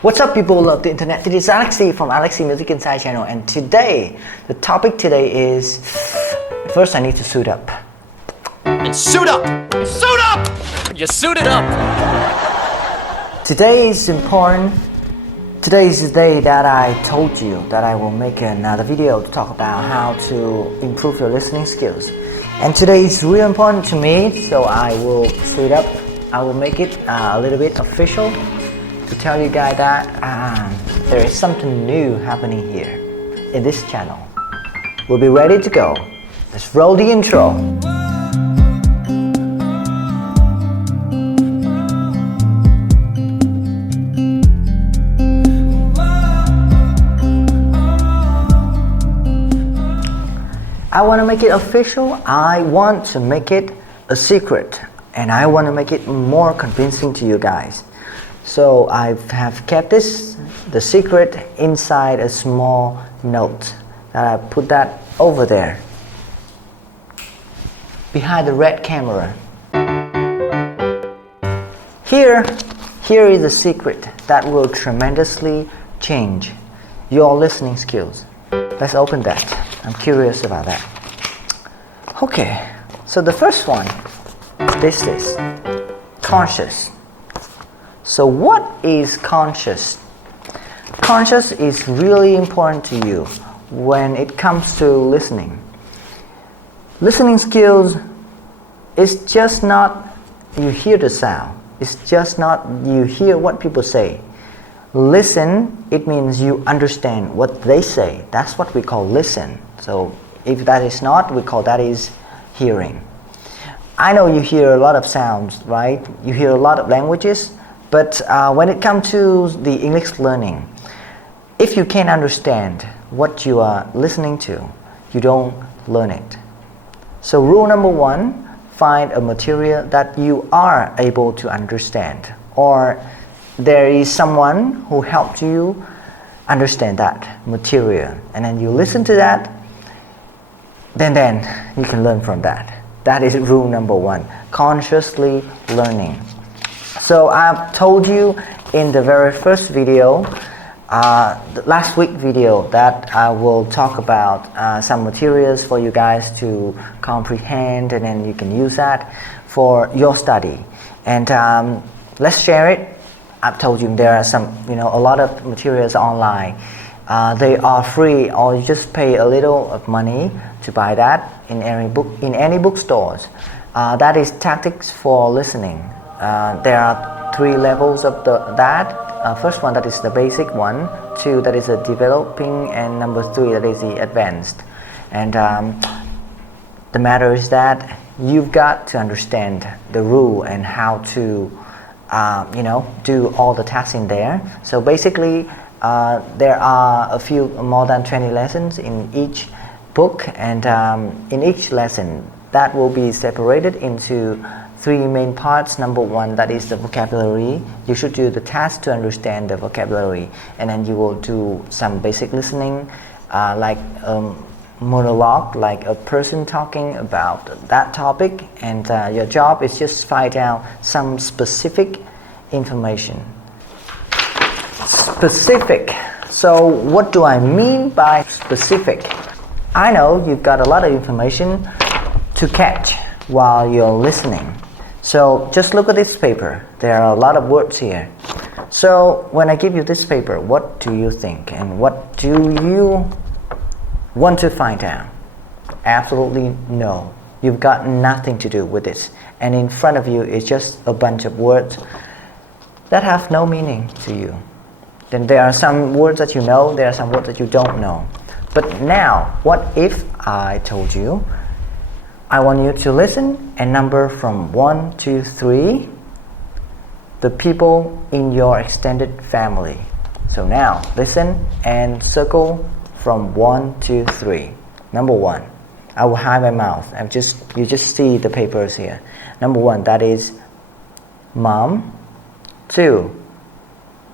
What's up, people who love the internet? This is Alexi from Alexi Music Inside channel, and today, the topic today is, first I need to suit up. And suit up! Suit up! You suited up! Today is important. Today is the day that I told you that I will make another video to talk about how to improve your listening skills. And today is really important to me, so I will suit up. I will make it a little bit official to tell you guys that there is something new happening here in this channel. We'll be ready to go. Let's roll the intro. I want to make it official. I want to make it a secret, and I want to make it more convincing to you guys. So I have kept the secret inside a small note that I put that over there behind the red camera. Here is a secret that will tremendously change your listening skills. Let's open that. I'm curious about that. Okay, so the first one, this is conscious. So what is conscious? Conscious is really important to you when it comes to listening. Listening skills is just not you hear the sound. It's just not you hear what people say. Listen, it means you understand what they say. That's what we call listen. So if that is not, we call that is hearing. I know you hear a lot of sounds, right? You hear a lot of languages. But when it comes to the English learning, if you can't understand what you are listening to, you don't learn it. So rule number one, find a material that you are able to understand, or there is someone who helped you understand that material, and then you listen to that, then you can learn from that. That is rule number one, consciously learning. So I've told you in the very first video, the last week video, that I will talk about some materials for you guys to comprehend, and then you can use that for your study. And let's share it. I've told you there are some, a lot of materials online. They are free, or you just pay a little of money to buy that in any bookstores. That is tactics for listening. There are 3 levels of that. First one, that is the basic one. 2, that is a developing, and number 3, that is the advanced. And the matter is that you've got to understand the rule and how to do all the tasks in there. So basically there are a few more than 20 lessons in each book, and in each lesson that will be separated into 3 main parts. Number 1, that is the vocabulary. You should do the task to understand the vocabulary, and then you will do some basic listening, like monologue, like a person talking about that topic, and your job is just find out some specific information. Specific. So what do I mean by specific? I know you've got a lot of information to catch while you're listening. So just look at this paper. There are a lot of words here. So when I give you this paper, what do you think? And what do you want to find out? Absolutely no. You've got nothing to do with this. And in front of you is just a bunch of words that have no meaning to you. Then there are some words that you know, there are some words that you don't know. But now, what if I told you, I want you to listen and number from 1 to 3 the people in your extended family. So now, listen and circle from 1 to 3. Number 1, I will hide my mouth. You just see the papers here. Number 1, that is mom. 2,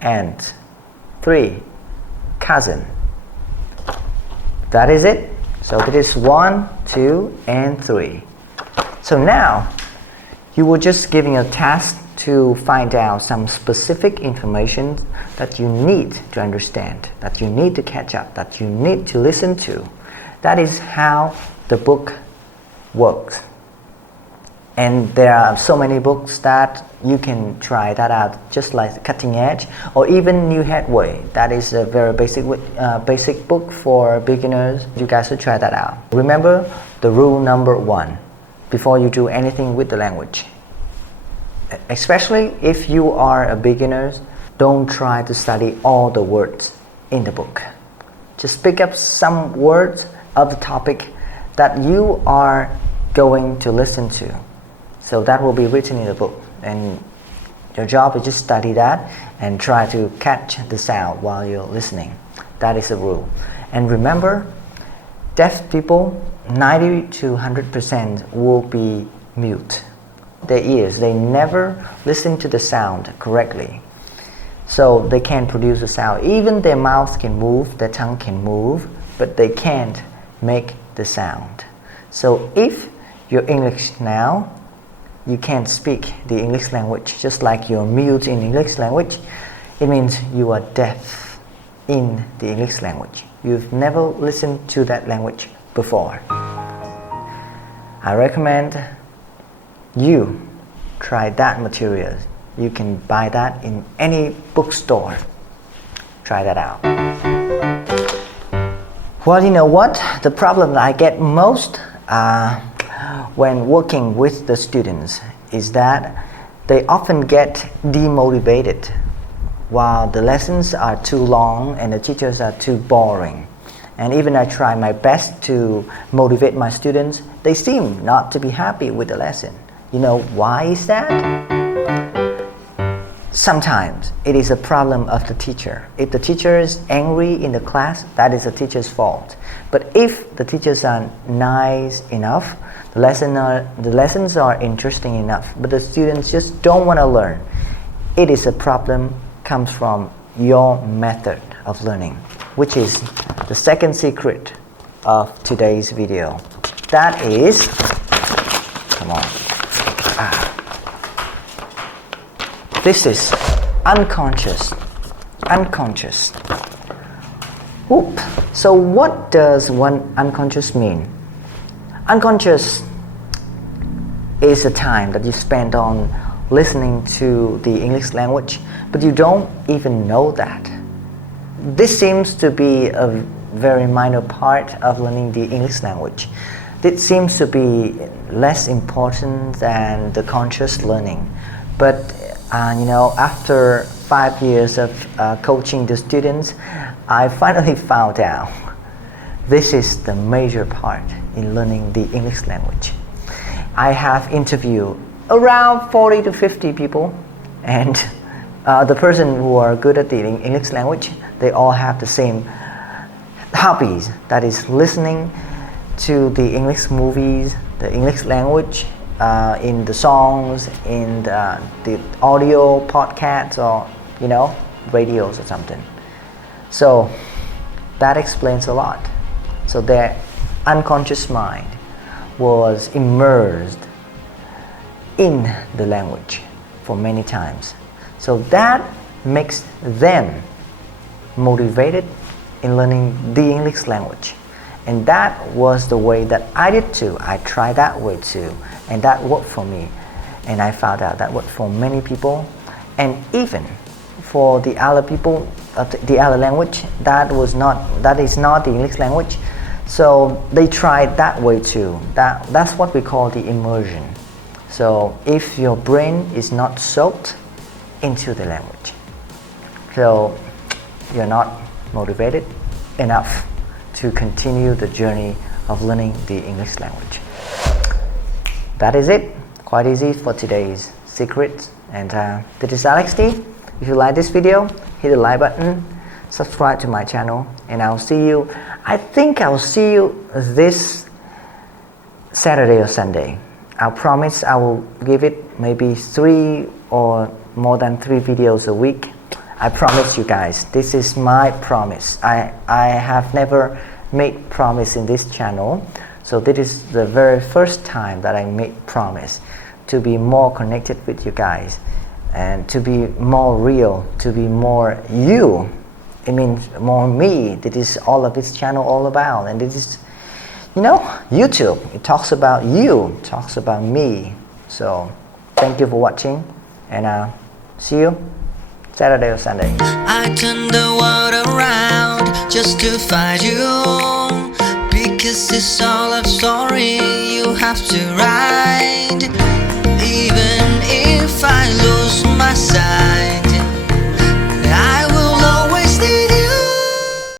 aunt. 3, cousin. That is it. So that is 1, 2, and 3. So now you were just giving a task to find out some specific information that you need to understand, that you need to catch up, that you need to listen to. That is how the book works. And there are so many books that you can try that out, just like Cutting Edge or even New Headway. That is a very basic book for beginners. You guys should try that out. Remember the rule number 1 before you do anything with the language. Especially if you are a beginner, don't try to study all the words in the book. Just pick up some words of the topic that you are going to listen to. So that will be written in the book, and your job is just study that and try to catch the sound while you're listening. That is a rule. And remember, deaf people, 90 to 100% will be mute. Their ears, they never listen to the sound correctly. So they can't produce the sound. Even their mouth can move, their tongue can move, but they can't make the sound. So if you're English now, you can't speak the English language, just like you're mute in English language, it means you are deaf in the English language. You've never listened to that language before. I recommend you try that material. You can buy that in any bookstore. Try that out. Well, you know what? The problem that I get most when working with the students is that they often get demotivated while the lessons are too long and the teachers are too boring. And even I try my best to motivate my students, they seem not to be happy with the lesson. You know why is that? Sometimes it is a problem of the teacher. If the teacher is angry in the class, that is the teacher's fault. But if the teachers are nice enough, the lessons are interesting enough, but the students just don't want to learn, it is a problem comes from your method of learning, which is the second secret of today's video. That is, come on, this is unconscious. Whoop. So what does one unconscious mean? Unconscious is a time that you spend on listening to the English language, but you don't even know that. This seems to be a very minor part of learning the English language. It seems to be less important than the conscious learning. But after 5 years of coaching the students, I finally found out this is the major part in learning the English language. I have interviewed around 40 to 50 people, and the person who are good at the English language, they all have the same hobbies, that is listening to the English movies, the English language, in the songs, in the audio podcasts, or radios or something. So that explains a lot. So their unconscious mind was immersed in the language for many times. So that makes them motivated in learning the English language. And that was the way that I did too. I tried that way too, and that worked for me. And I found out that worked for many people, and even for the other people, the other language that is not the English language. So they tried that way too. That's what we call the immersion. So if your brain is not soaked into the language, so you're not motivated enough to continue the journey of learning the English language. That is it. Quite easy for today's secret. And this is Alex D. If you like this video, hit the like button, subscribe to my channel, and I'll see you. I think I'll see you this Saturday or Sunday. I promise I will give it maybe 3 or more than 3 videos a week. I promise you guys, this is my promise. I have never made promise in this channel, so this is the very first time that I made promise to be more connected with you guys and to be more real, to be more you. It means more me. This is all of this channel all about. And this is, YouTube. It talks about you, it talks about me. So thank you for watching, and see you Saturday or Sunday. I turn the world around just to find you, because it's all a story you have to write.